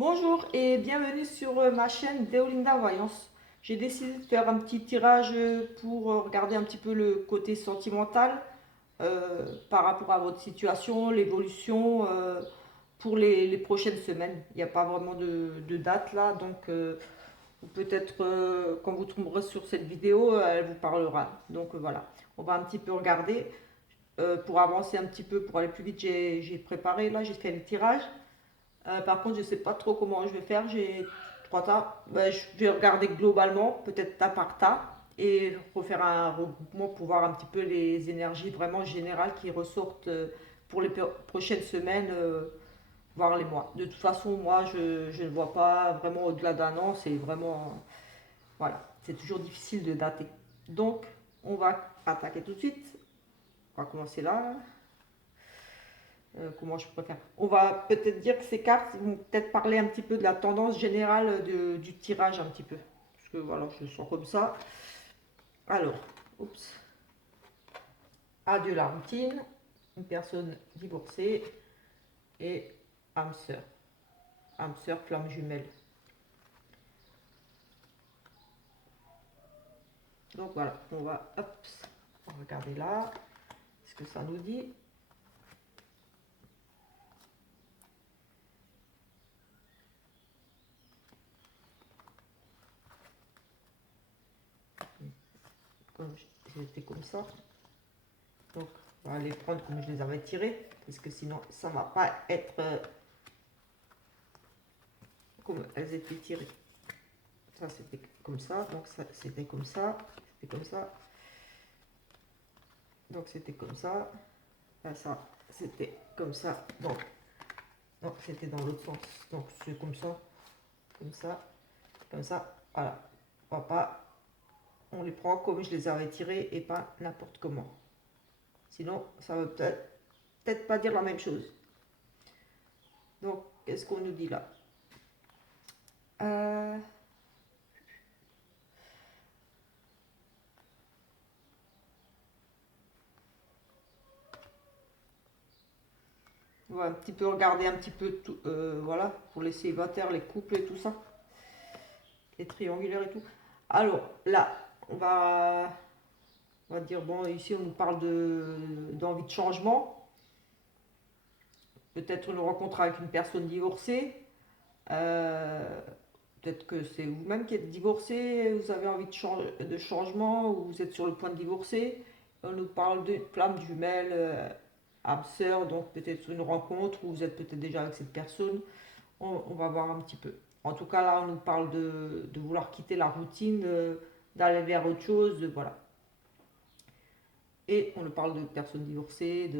Bonjour et bienvenue sur ma chaîne Deolinda Voyance. J'ai décidé de faire un petit tirage pour regarder un petit peu le côté sentimental par rapport à votre situation, l'évolution pour les prochaines semaines. Il n'y a pas vraiment de date là, donc peut-être quand vous tomberez sur cette vidéo, elle vous parlera. Donc voilà, on va un petit peu regarder. Pour avancer un petit peu, pour aller plus vite, j'ai préparé là, j'ai fait le tirage. Par contre, je ne sais pas trop comment je vais faire. J'ai trois tas. Ben, je vais regarder globalement, peut-être tas par tas, et refaire un regroupement pour voir un petit peu les énergies vraiment générales qui ressortent pour les prochaines semaines, voire les mois. De toute façon, moi, je ne vois pas vraiment au-delà d'un an. C'est vraiment. Voilà, c'est toujours difficile de dater. Donc, on va attaquer tout de suite. On va commencer là. Comment je préfère. On va peut-être dire que ces cartes vont peut-être parler un petit peu de la tendance générale du tirage un petit peu. Parce que voilà, je le sens comme ça. Alors, oups. Adieu la routine, une personne divorcée et âme sœur. Âme sœur, flamme jumelle. Donc voilà, on va, hop, on va regarder là. Ce que ça nous dit. Comme j'étais comme ça. Donc, on va les prendre comme je les avais tirés. Parce que sinon, ça ne va pas être comme elles étaient tirées. Ça c'était comme ça, donc ça c'était comme ça, c'était comme ça, donc c'était comme ça, là, ça c'était comme ça, donc c'était dans l'autre sens, donc c'est comme ça, comme ça, comme ça, voilà. On va pas, on les prend comme je les avais tirés et pas n'importe comment. Sinon ça veut peut-être pas dire la même chose. Donc qu'est-ce qu'on nous dit là? euh, On va un petit peu regarder un petit peu tout, voilà, pour les célibataires, les couples et tout ça, les triangulaires et tout. Alors là, on va dire, bon, ici on nous parle d'envie de changement, peut-être une rencontre avec une personne divorcée, euh, peut-être que c'est vous-même qui êtes divorcé, vous avez envie de changement ou vous êtes sur le point de divorcer. On nous parle de flamme jumelle, âme sœur, donc peut-être une rencontre où vous êtes peut-être déjà avec cette personne. On va voir un petit peu. En tout cas, là, on nous parle de vouloir quitter la routine, d'aller vers autre chose, voilà. Et on nous parle de personnes divorcées,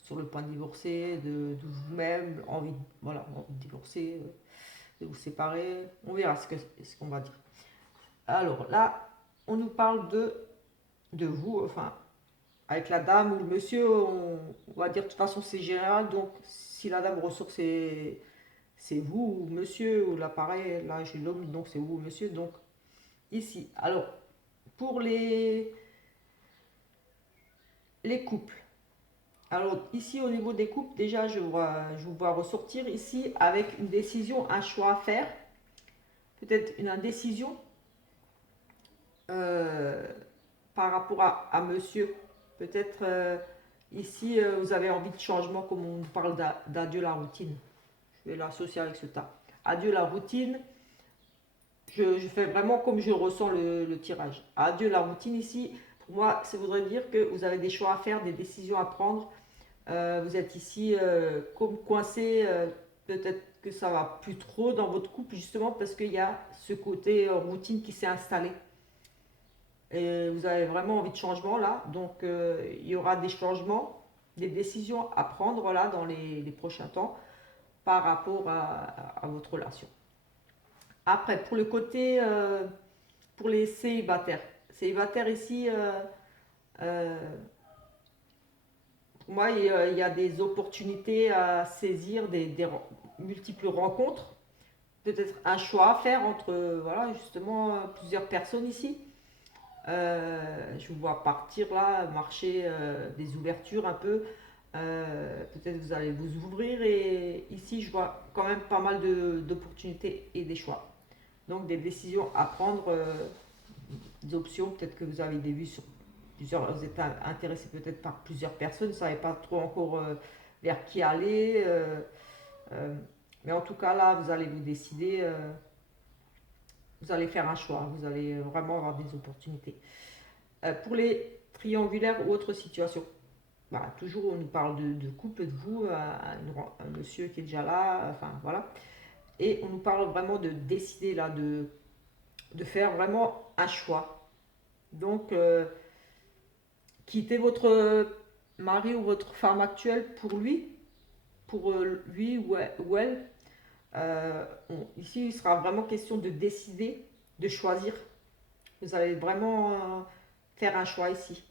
sur le point de divorcer, de vous-même, envie, voilà, envie de divorcer, de vous séparer. On verra ce qu'on va dire. Alors là, on nous parle de vous, enfin, avec la dame ou le monsieur, on va dire de toute façon c'est général, donc si la dame ressort c'est vous ou monsieur, ou là pareil, là j'ai l'homme, donc c'est vous ou monsieur, donc ici. Alors, pour les couples. Alors ici au niveau des couples, déjà je vous vois ressortir ici avec une décision, un choix à faire, peut-être une indécision euh, par rapport à monsieur. Peut-être ici vous avez envie de changement comme on parle d'adieu la routine. Je vais l'associer avec ce tas. Adieu la routine, je fais vraiment comme je ressens le tirage. Adieu la routine ici, pour moi ça voudrait dire que vous avez des choix à faire, des décisions à prendre. Vous êtes ici comme coincé, peut-être que ça va plus trop dans votre couple justement parce qu'il y a ce côté routine qui s'est installé. Et vous avez vraiment envie de changement là, donc il y aura des changements, des décisions à prendre là dans les prochains temps par rapport à votre relation. Après, pour le côté, pour les célibataires. Célibataires ici, euh, pour moi, il y a des opportunités à saisir, des multiples rencontres. Peut-être un choix à faire entre, voilà, justement, plusieurs personnes ici. Je vous vois partir là, marcher des ouvertures un peu. Peut-être vous allez vous ouvrir et ici je vois quand même pas mal d'opportunités et des choix. Donc des décisions à prendre, des options, peut-être que vous avez des vues sur plusieurs, vous êtes intéressé peut-être par plusieurs personnes, vous ne savez pas trop encore vers qui aller. Euh, mais en tout cas là, vous allez vous décider, vous allez faire un choix, vous allez vraiment avoir des opportunités. Pour les triangulaires ou autres situations, voilà, toujours on nous parle de couple, de vous, un monsieur qui est déjà là, enfin voilà. Et on nous parle vraiment de décider là, de faire vraiment un choix. Donc, quitter votre mari ou votre femme actuelle pour lui ou elle. Ici, il sera vraiment question de décider, de choisir. Vous allez vraiment faire un choix ici.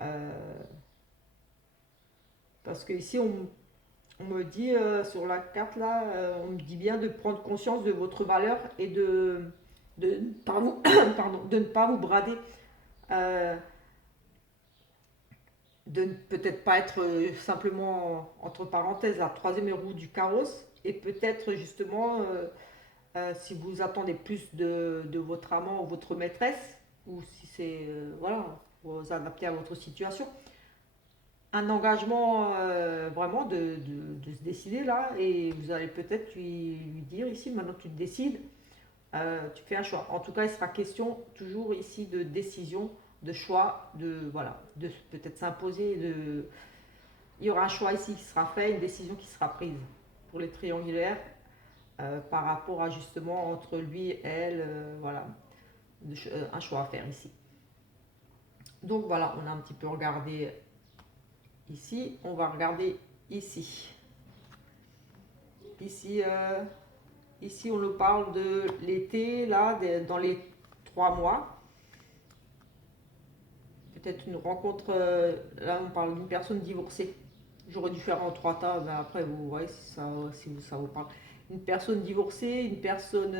Euh, parce que ici, on me dit sur la carte là, on me dit bien de prendre conscience de votre valeur et de ne pas vous, pardon, de ne pas vous brader. Euh, de ne peut-être pas être simplement, entre parenthèses, la troisième roue du carrosse, et peut-être justement, si vous attendez plus de votre amant ou votre maîtresse, ou si c'est, voilà, vous adapter à votre situation, un engagement vraiment de se décider là, et vous allez peut-être lui dire ici, maintenant tu te décides, tu fais un choix. En tout cas, il sera question toujours ici de décision, de choix, de voilà, de peut-être s'imposer, il y aura un choix ici qui sera fait, une décision qui sera prise pour les triangulaires par rapport à justement entre lui et elle, voilà, un choix à faire ici. Donc voilà, on a un petit peu regardé ici, on va regarder ici. Ici, ici on nous parle de l'été, là, dans les 3 mois. Peut-être une rencontre, là on parle d'une personne divorcée. J'aurais dû faire en 3 tas, mais après vous voyez si ça vous parle. Une personne divorcée, une personne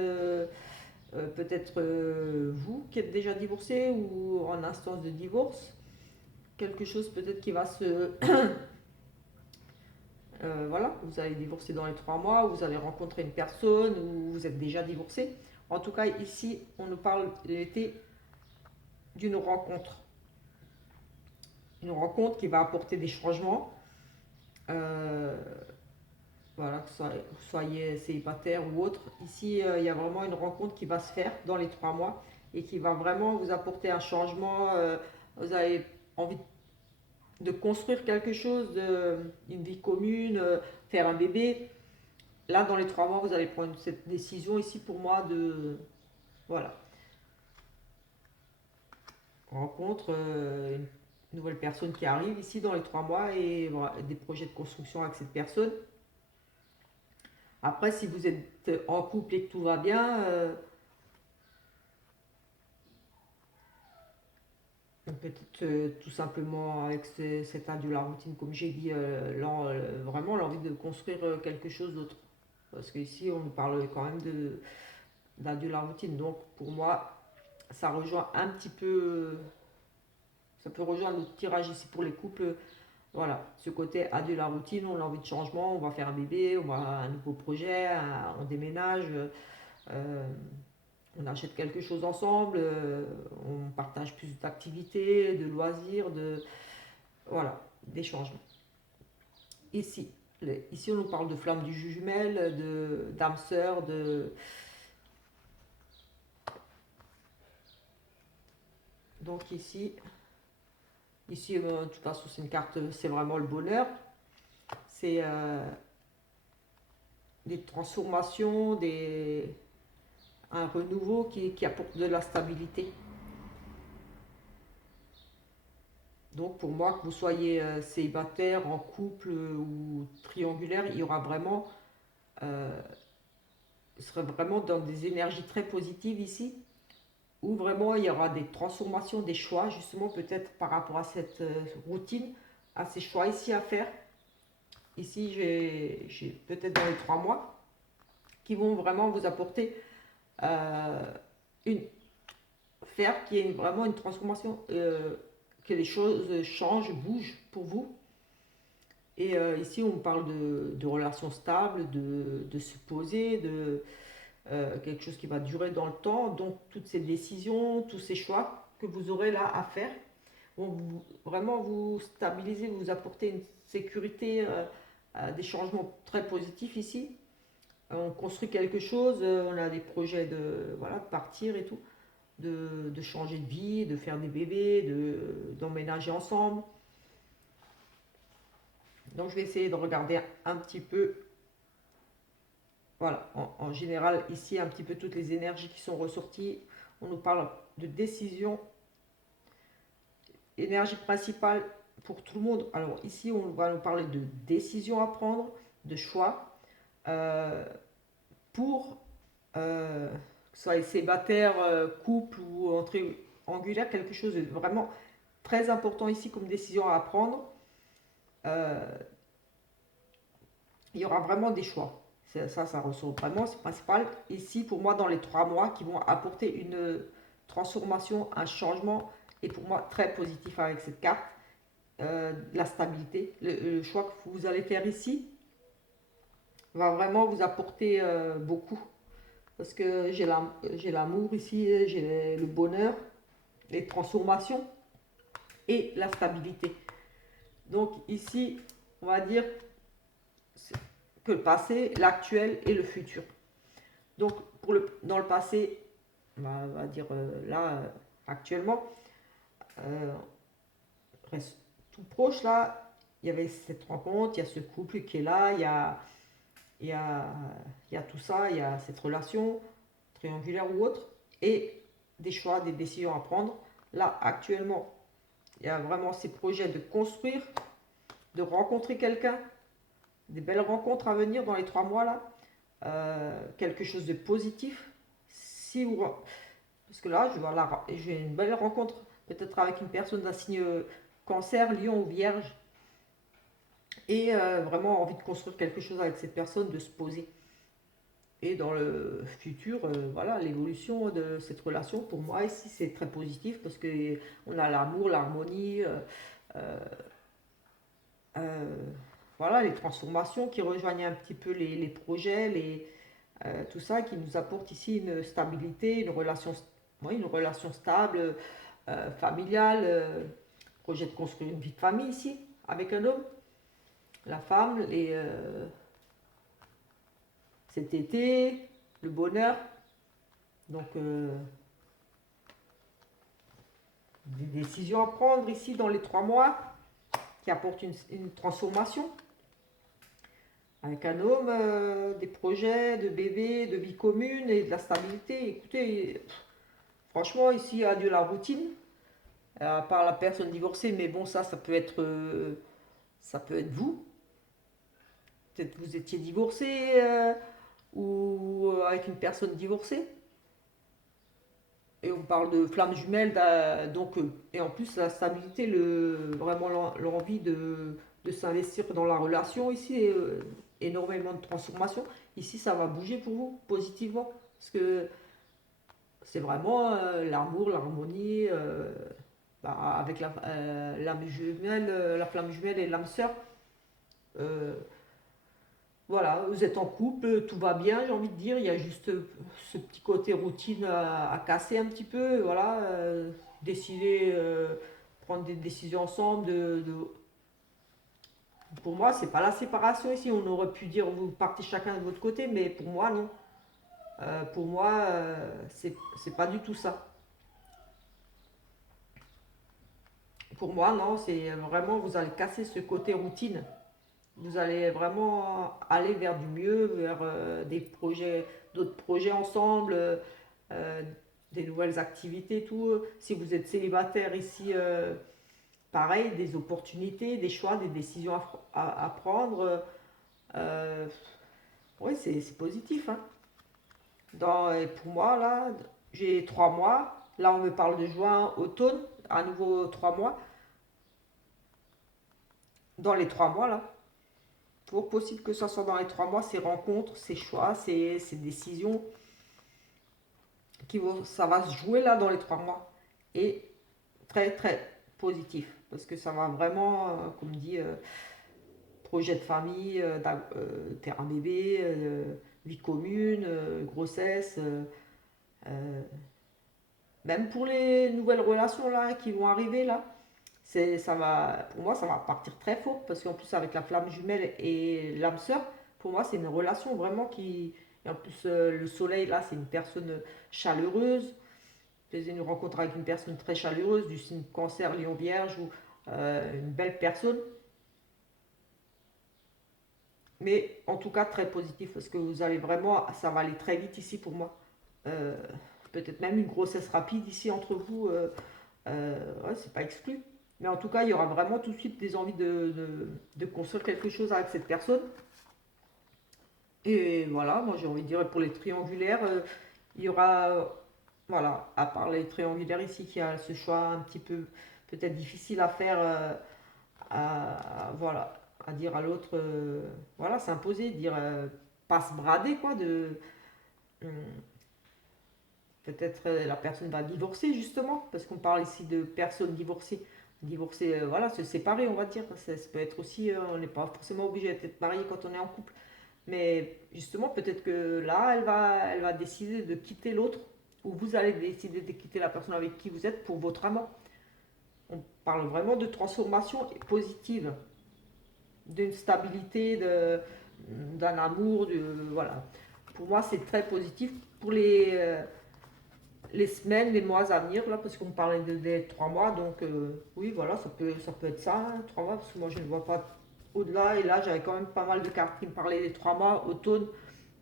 peut-être vous qui êtes déjà divorcé ou en instance de divorce. Quelque chose peut-être qui va se... voilà, vous allez divorcer dans les 3 mois, ou vous allez rencontrer une personne, ou vous êtes déjà divorcé. En tout cas, ici, on nous parle l'été d'une rencontre. Une rencontre qui va apporter des changements. Euh, voilà, que vous soyez célibataire ou autre. Ici, il y a vraiment une rencontre qui va se faire dans les 3 mois et qui va vraiment vous apporter un changement. Vous avez envie de construire quelque chose, une vie commune, faire un bébé. Là, dans les 3 mois, vous allez prendre cette décision ici pour moi de... Voilà. Rencontre une nouvelle personne qui arrive ici dans les 3 mois et voilà, des projets de construction avec cette personne. Après, si vous êtes en couple et que tout va bien, peut-être tout simplement avec cet art de la routine, comme j'ai dit, vraiment l'envie de construire quelque chose d'autre. Parce qu'ici, on nous parle quand même de la routine. Donc, pour moi, ça rejoint un petit peu, ça peut rejoindre notre tirage ici pour les couples. Voilà, ce côté a de la routine, on a envie de changement, on va faire un bébé, on va un nouveau projet, on déménage, euh, on achète quelque chose ensemble, on partage plus d'activités, de loisirs, voilà, des changements. Ici, ici on nous parle de flamme du jumelle, d'âme sœur, donc ici de toute façon c'est une carte, c'est vraiment le bonheur, c'est des transformations, un renouveau qui apporte de la stabilité. Donc pour moi, que vous soyez célibataire, en couple ou triangulaire, il y aura vraiment, euh, ce serait vraiment dans des énergies très positives ici, où vraiment il y aura des transformations, des choix, justement peut-être par rapport à cette routine, à ces choix ici à faire. Ici, j'ai peut-être dans les 3 mois, qui vont vraiment vous apporter euh, une, faire qu'il y ait vraiment une transformation, que les choses changent, bougent pour vous. Et ici, on parle de relations stables, de se poser, de quelque chose qui va durer dans le temps. Donc, toutes ces décisions, tous ces choix que vous aurez là à faire vont vraiment vous stabiliser, vous apporter une sécurité, des changements très positifs ici. On construit quelque chose, on a des projets de, voilà, de partir et tout, de changer de vie, de faire des bébés, d'emménager ensemble. Donc je vais essayer de regarder un petit peu, voilà, en général ici un petit peu toutes les énergies qui sont ressorties. On nous parle de décision, énergie principale pour tout le monde. Alors ici on va nous parler de décision à prendre, de choix, euh, pour que ce soit célibataire, couple ou entrée angulaire, quelque chose de vraiment très important ici comme décision à prendre. Euh, il y aura vraiment des choix. Ça ressort vraiment, c'est principal. Ici, pour moi, dans les 3 mois qui vont apporter une transformation, un changement, et pour moi, très positif avec cette carte, la stabilité. Le choix que vous allez faire ici va vraiment vous apporter beaucoup. Parce que j'ai l'amour ici, j'ai le bonheur, les transformations et la stabilité. Donc ici, on va dire que le passé, l'actuel et le futur. Donc dans le passé, on va dire là, actuellement, euh, reste tout proche là, il y avait cette rencontre, il y a ce couple qui est là, il y a, il y a tout ça, il y a cette relation triangulaire ou autre, et des choix, des décisions à prendre. Là, actuellement, il y a vraiment ces projets de construire, de rencontrer quelqu'un, des belles rencontres à venir dans les 3 mois là, quelque chose de positif. Si vous, parce que là, j'ai une belle rencontre, peut-être avec une personne d'un signe cancer, lion ou vierge, et vraiment envie de construire quelque chose avec cette personne, de se poser. Et dans le futur, voilà, l'évolution de cette relation, pour moi, ici, c'est très positif parce que on a l'amour, l'harmonie, euh, euh, voilà, les transformations qui rejoignent un petit peu les projets, tout ça, qui nous apporte ici une stabilité, oui, une relation stable, familiale, projet de construire une vie de famille ici, avec un homme, la femme, cet été, le bonheur. Donc, des décisions à prendre ici dans les 3 mois qui apportent une transformation. Avec un homme, des projets de bébé, de vie commune et de la stabilité. Écoutez, franchement, ici, il y a de la routine, à part la personne divorcée, mais bon, ça peut être vous. Peut-être que vous étiez divorcé ou avec une personne divorcée. Et on parle de flammes jumelles, donc, et en plus la stabilité, vraiment l'envie de s'investir dans la relation ici, et, énormément de transformation. Ici, ça va bouger pour vous positivement, parce que c'est vraiment l'amour, l'harmonie, avec l'âme jumelle, la flamme jumelle et l'âme sœur. Euh, voilà, vous êtes en couple, tout va bien, j'ai envie de dire. Il y a juste ce petit côté routine à casser un petit peu. Voilà, décider, prendre des décisions ensemble. Pour moi, c'est pas la séparation ici. On aurait pu dire vous partez chacun de votre côté, mais pour moi, non. Pour moi, c'est pas du tout ça. Pour moi, non, c'est vraiment vous allez casser ce côté routine. Vous allez vraiment aller vers du mieux, vers d'autres projets ensemble, euh, des nouvelles activités, tout. Si vous êtes célibataire ici, pareil, des opportunités, des choix, des décisions à prendre. Euh, oui, c'est positif, hein. Et pour moi, là, j'ai 3 mois. Là, on me parle de juin, automne, à nouveau 3 mois. Dans les 3 mois, là, pour possible que ça soit dans les 3 mois, ces rencontres, ces choix, ces décisions, ça va se jouer là dans les 3 mois. Et très très positif, parce que ça va vraiment, comme dit, projet de famille, terrain bébé, vie commune, grossesse, euh, même pour les nouvelles relations là qui vont arriver là. Ça va, pour moi, ça va partir très fort parce qu'en plus, avec la flamme jumelle et l'âme sœur, pour moi, c'est une relation vraiment qui. Et en plus, le soleil, là, c'est une personne chaleureuse. J'ai une rencontre avec une personne très chaleureuse, du signe cancer, lion, vierge, ou une belle personne. Mais en tout cas, très positif parce que vous allez vraiment. Ça va aller très vite ici pour moi. Euh, Peut-être même une grossesse rapide ici entre vous. Ouais, c'est pas exclu. Mais en tout cas, il y aura vraiment tout de suite des envies de construire quelque chose avec cette personne. Et voilà, moi j'ai envie de dire pour les triangulaires, il y aura, voilà, à part les triangulaires ici, qui a ce choix un petit peu peut-être difficile à faire, voilà, à dire à l'autre, voilà, s'imposer, dire pas se brader, quoi, hum, peut-être la personne va divorcer justement, parce qu'on parle ici de personnes divorcées. Divorcer, voilà, se séparer, on va dire. Ça peut être aussi, on n'est pas forcément obligé d'être marié quand on est en couple. Mais justement, peut-être que là, elle va décider de quitter l'autre, ou vous allez décider de quitter la personne avec qui vous êtes pour votre amant. On parle vraiment de transformation positive, d'une stabilité, d'un amour, voilà. Pour moi, c'est très positif pour les semaines, les mois à venir, là, parce qu'on parlait des 3 mois, donc oui, voilà, ça peut être ça, hein, 3 mois, parce que moi, je ne vois pas au-delà, et là, j'avais quand même pas mal de cartes qui me parlaient des 3 mois, automne,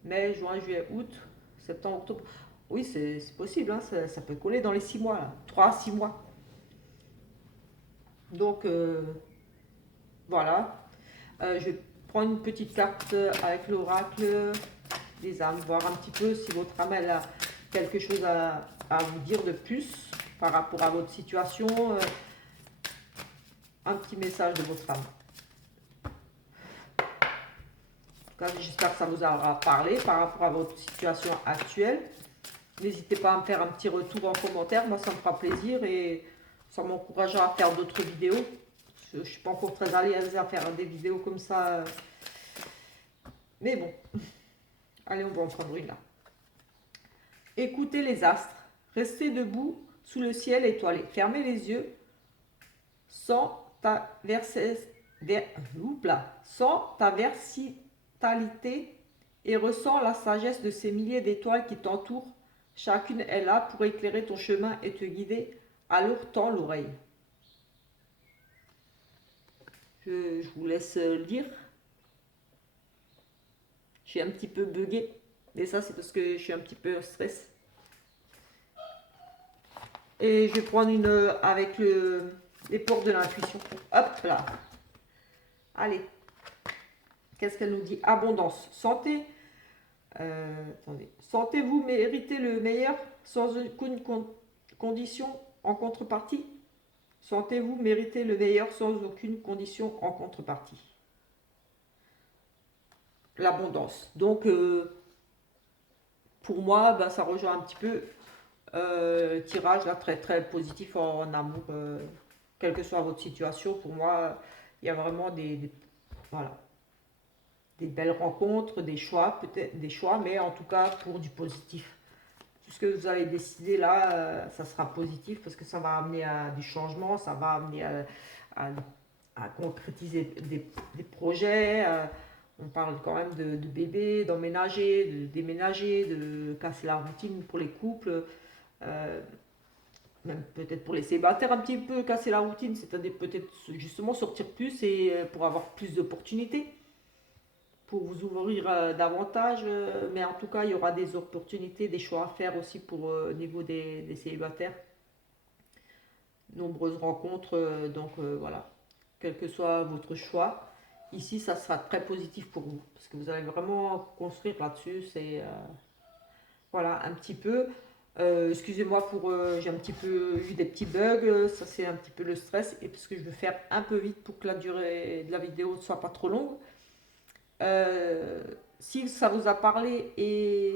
mai, juin, juillet, août, septembre, octobre. Oui, c'est possible, hein, ça peut coller dans les 6 mois, là, 3 à 6 mois. Donc, voilà. Je vais prendre une petite carte avec l'oracle des âmes, voir un petit peu si votre âme elle a quelque chose à vous dire de plus par rapport à votre situation, un petit message de votre âme. En tout cas, j'espère que ça vous aura parlé par rapport à votre situation actuelle. N'hésitez pas à me faire un petit retour en commentaire, moi ça me fera plaisir et ça m'encouragera à faire d'autres vidéos. Je ne suis pas encore très à l'aise à faire des vidéos comme ça, mais bon, allez, on va en prendre une là. Écoutez les astres, restez debout sous le ciel étoilé, fermez les yeux sans sans ta versatilité et ressens la sagesse de ces milliers d'étoiles qui t'entourent. Chacune est là pour éclairer ton chemin et te guider. Alors tends l'oreille. Je vous laisse lire. Je suis un petit peu buggée. Mais ça, c'est parce que je suis un petit peu en stress. Et je vais prendre une avec les portes de l'intuition. Hop là. Allez. Qu'est-ce qu'elle nous dit? Abondance. Santé. Attendez. Sentez-vous mériter le meilleur sans aucune condition en contrepartie? Sentez-vous mériter le meilleur sans aucune condition en contrepartie? L'abondance. Donc, pour moi, ben, ça rejoint un petit peu tirage là, très très positif en amour. Quelle que soit votre situation, pour moi, il y a vraiment voilà, des belles rencontres, des choix, peut-être des choix, mais en tout cas pour du positif. Tout ce que vous allez décider là, ça sera positif parce que ça va amener à du changement, ça va amener à, à concrétiser des projets. On parle quand même de bébés, d'emménager, de déménager, de casser la routine pour les couples. Euh, Même peut-être pour les célibataires un petit peu casser la routine, c'est-à-dire peut-être justement sortir plus et pour avoir plus d'opportunités, pour vous ouvrir davantage, mais en tout cas il y aura des opportunités, des choix à faire aussi pour au niveau des célibataires, nombreuses rencontres, donc voilà, quel que soit votre choix, ici ça sera très positif pour vous, parce que vous allez vraiment construire là-dessus, c'est voilà un petit peu. Excusez-moi pour, j'ai un petit peu eu des petits bugs, ça c'est un petit peu le stress et parce que je veux faire un peu vite pour que la durée de la vidéo ne soit pas trop longue. Euh, Si ça vous a parlé et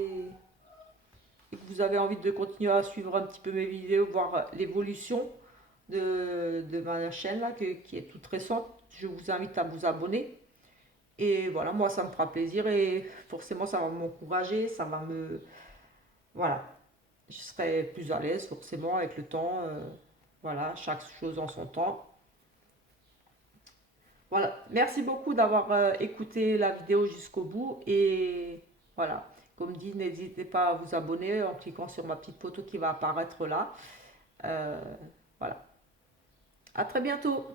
que vous avez envie de continuer à suivre un petit peu mes vidéos, voir l'évolution de ma chaîne là, qui est toute récente, je vous invite à vous abonner. Et voilà, moi, ça me fera plaisir et forcément, ça va m'encourager, ça va me... Voilà, je serai plus à l'aise forcément avec le temps. Voilà, chaque chose en son temps. Voilà, merci beaucoup d'avoir écouté la vidéo jusqu'au bout et voilà, comme dit, n'hésitez pas à vous abonner en cliquant sur ma petite photo qui va apparaître là. Euh, voilà, à très bientôt.